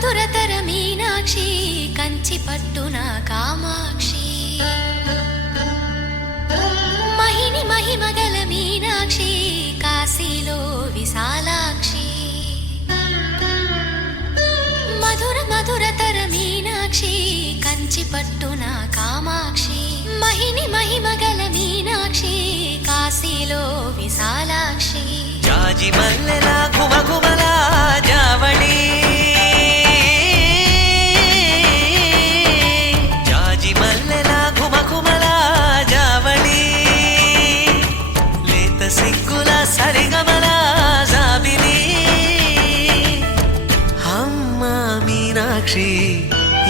మధురతర మీనాక్షి కంచి పట్టున కామాక్షి మహిని మహిమగల మీనాక్షి కాశీలో విశాలాక్షి మధుర మధురతర మీనాక్షి కంచి పట్టున కామాక్షి మహిని మహిమగల మీనాక్షి కాశీలో విశాలాక్షి జాజి మల్లెల గుమగుమల జావళి జాజి మల్లెల గుమగుమల జావళి లేత సిగ్గుల సరిగమల జాబిలి అమ్మ మీనాక్షి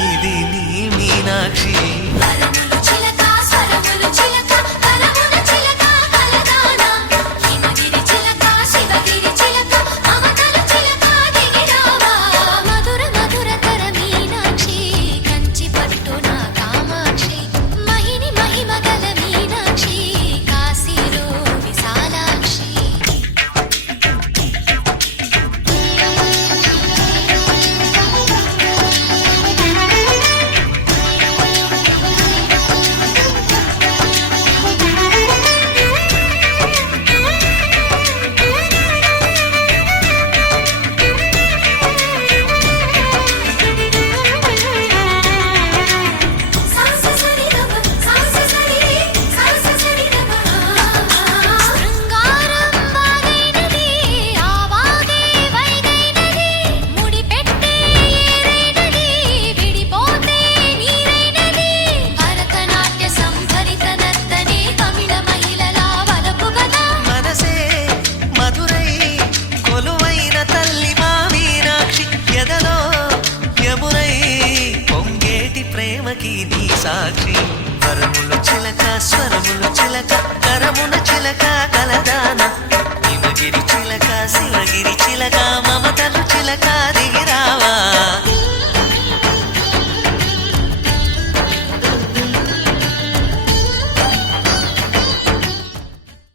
ఇది నీ మీనాక్షి ప్రేమకి నీ సాక్షి వరములు చిలక స్వరములు చిలక కరమున చిలక కలదాన హిమగిరి చిలక శివగిరి చిలక మమతలు చిలక దిగిరావా